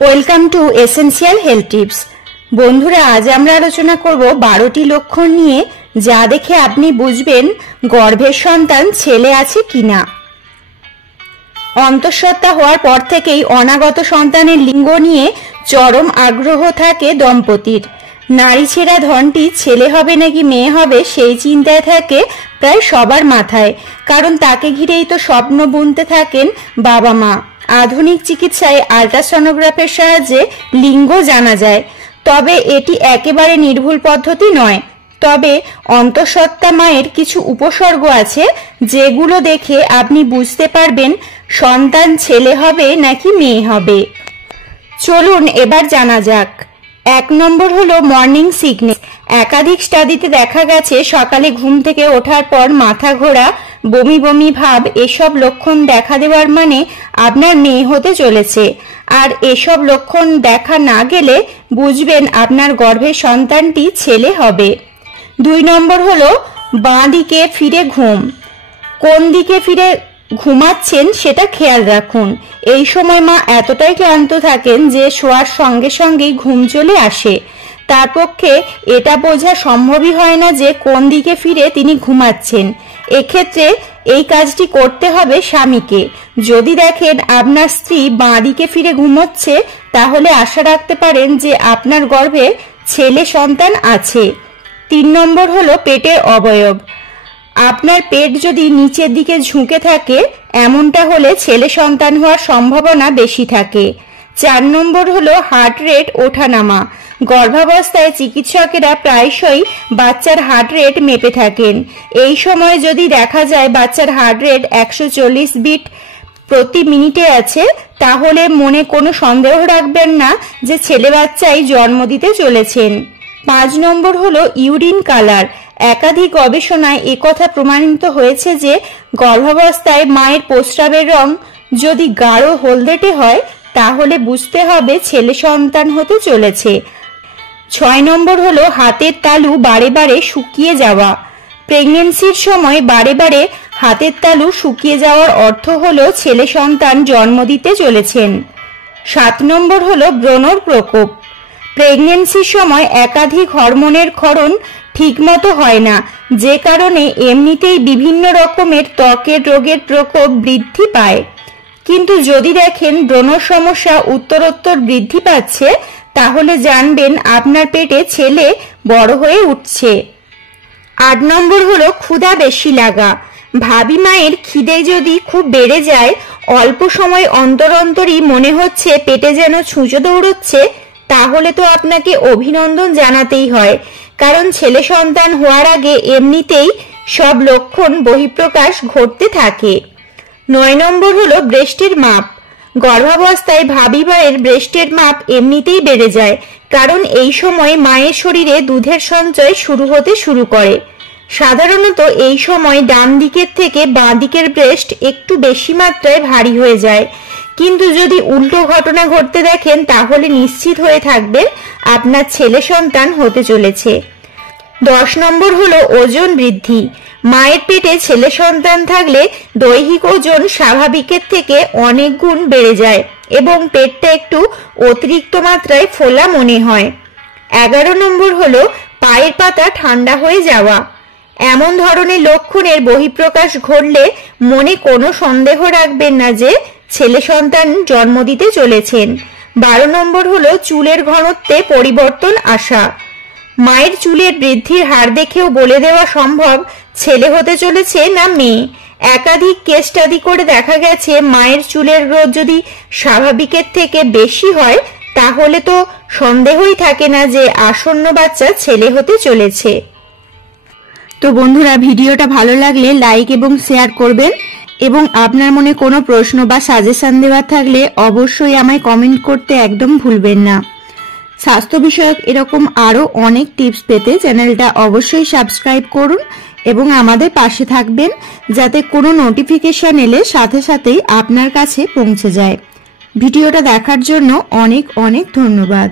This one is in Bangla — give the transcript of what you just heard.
Welcome to essential health tips. বন্ধুরা, আজ আমরা আলোচনা করব 12টি লক্ষণ নিয়ে যা দেখে আপনি বুঝবেন গর্ভের সন্তান ছেলে আছে কিনা। অন্তঃসত্ত্বা হওয়ার পর থেকেই অনাগত সন্তানের লিঙ্গ নিয়ে চরম আগ্রহ থাকে দম্পতির। নারী ছেঁড়া ধনটি ছেলে হবে নাকি মেয়ে হবে সেই চিন্তায় থাকে প্রায় সবার মাথায়, কারণ তাকে ঘিরেই তো স্বপ্ন বুনতে থাকেন বাবা মা। আধুনিক চিকিৎসায় আল্ট্রাসনোগ্রাফের সাহায্যে লিঙ্গ জানা যায়, তবে এটি একেবারে নির্ভুল পদ্ধতি নয়। তবে অন্তঃসত্ত্বা মায়ের কিছু উপসর্গ আছে যেগুলো দেখে আপনি বুঝতে পারবেন সন্তান ছেলে হবে নাকি মেয়ে হবে। চলুন এবার জানা যাক। 1 নম্বর হলো মর্নিং সিকনেস। একাধিক স্টাডিতে দেখা গেছে সকালে ঘুম থেকে ওঠার পর মাথা ঘোরা, বমি বমি ভাব এসব লক্ষণ দেখা দেওয়ার মানে আপনার মেয়ে হতে চলেছে। আর এসব লক্ষণ দেখা না গেলে বুঝবেন আপনার গর্ভের সন্তানটি ছেলে হবে। 2 নম্বর হলো বাঁ দিকে ফিরে ঘুম। কোন দিকে ফিরে ঘুমাচ্ছেন সেটা খেয়াল রাখুন। এই সময় মা এতটাই ক্লান্ত থাকেন যে শোয়ার সঙ্গে সঙ্গেই ঘুম চলে আসে। তার পক্ষে এটা বোঝা সম্ভবই হয় না যে কোন দিকে ফিরে তিনি ঘুমাচ্ছেন। এক্ষেত্রে এই কাজটি করতে হবে স্বামীকে। যদি দেখেন আপনার স্ত্রী বাঁ দিকে ফিরে ঘুমোচ্ছে, তাহলে আশা রাখতে পারেন যে আপনার গর্ভে ছেলে সন্তান আছে। 3 নম্বর হলো পেটের অবয়ব। আপনার পেট যদি নিচের দিকে ঝুঁকে থাকে, এমনটা হলে ছেলে সন্তান হওয়ার সম্ভাবনা বেশি থাকে। 4 নম্বর হলো হার্ট রেট ওঠানামা। গর্ভাবস্থায় চিকিৎসকেরা প্রায়শই বাচ্চার হার্ট রেট মেপে থাকেন। এই সময় যদি দেখা যায় বাচ্চার হার্ট রেট 140 বিট প্রতি মিনিটে আছে, তাহলে মনে কোনো সন্দেহ রাখবেন না যে ছেলে বাচ্চাই জন্ম দিতে চলেছেন। 5 নম্বর হলো ইউরিন কালার। একাধিক গবেষণায় একথা প্রমাণিত হয়েছে যে গর্ভাবস্থায় মায়ের প্রস্রাবের রং যদি গাঢ় হলদেটে হয়, তাহলে বুঝতে হবে ছেলে সন্তান হতে চলেছে। 6 নম্বর হলো হাতের তালু বারে বারে শুকিয়ে যাওয়া। প্রেগন্যান্সির সময় বারে বারে হাতের তালু শুকিয়ে যাওয়ার অর্থ হলো ছেলে সন্তান জন্ম দিতে চলেছেন। 7 নম্বর হলো ব্রণর প্রকোপ। প্রেগন্যান্সির সময় একাধিক হরমোনের ক্ষরণ ঠিকমতো হয় না, যে কারণে এমনিতেই বিভিন্ন রকমের ত্বকের রোগের প্রকোপ বৃদ্ধি পায়। কিন্তু যদি দেখেন ব্রণর সমস্যা উত্তরোত্তর বৃদ্ধি পাচ্ছে, তাহলে জানবেন আপনার পেটে ছেলে বড় হয়ে উঠছে। 8 নম্বর হলো ক্ষুধা বেশি লাগা। ভাবী মায়ের খিদে যদি খুব বেড়ে যায়, অল্প সময় অন্তর অন্তরই মনে হচ্ছে পেটে যেন ছুঁচো দৌড়চ্ছে, তাহলে তো আপনাকে অভিনন্দন জানাতেই হয়, কারণ ছেলে সন্তান হওয়ার আগে এমনিতেই সব লক্ষণ বহিঃপ্রকাশ ঘটতে থাকে। 9 নম্বর হলো ব্রেস্টের মাপ। গর্ভাবস্থায় ভাবী মায়ের ব্রেস্টের মাপ এমনিতেই বেড়ে যায়, কারণ এই সময় মায়ের শরীরে দুধের সঞ্চয় শুরু করে। সাধারণত এই সময় ডান দিকের থেকে বাঁ দিকের ব্রেস্ট একটু বেশি মাত্রায় ভারী হয়ে যায়। কিন্তু যদি উল্টো ঘটনা ঘটতে দেখেন, তাহলে নিশ্চিত হয়ে থাকবেন আপনার ছেলে সন্তান হতে চলেছে। 10 নম্বর হলো ওজন বৃদ্ধি। মায়ের পেটে ছেলে সন্তান থাকলে দৈহিক ওজন স্বাভাবিকের থেকে অনেক গুণ বেড়ে যায় এবং পেটটা একটু অতিরিক্ত মাত্রায় ফোলা মনে হয়। 11 নম্বর হলো পায়ের পাতা ঠান্ডা হয়ে যাওয়া। এমন ধরনের লক্ষণের বহিঃপ্রকাশ ঘটলে মনে কোনো সন্দেহ রাখবেন না যে ছেলে সন্তান জন্ম দিতে চলেছেন। 12 নম্বর হলো চুলের ঘনত্বে পরিবর্তন আসা। মায়ের চুলের বৃদ্ধির হার দেখেও বলে দেওয়া সম্ভব ছেলে হতে চলেছে না মেয়ে। একাধিক কেস স্টাডি করে দেখা গেছে মায়ের চুলের গ্রোথ যদি স্বাভাবিকের থেকে বেশি হয়, তাহলে তো সন্দেহই থাকে না যে আসন্ন বাচ্চা ছেলে হতে চলেছে। তো বন্ধুরা, ভিডিওটা ভালো লাগলে লাইক এবং শেয়ার করবেন, এবং আপনার মনে কোনো প্রশ্ন বা সাজেশন দেওয়ার থাকলে অবশ্যই আমায় কমেন্ট করতে একদম ভুলবেন না। স্বাস্থ্য বিষয়ক এরকম আরো অনেক টিপস পেতে চ্যানেলটা অবশ্যই সাবস্ক্রাইব করুন এবং আমাদের পাশে থাকবেন, যাতে কোনো নোটিফিকেশন এলে সাথে সাথেই আপনার কাছে পৌঁছে যায়। ভিডিওটা দেখার জন্য অনেক অনেক ধন্যবাদ।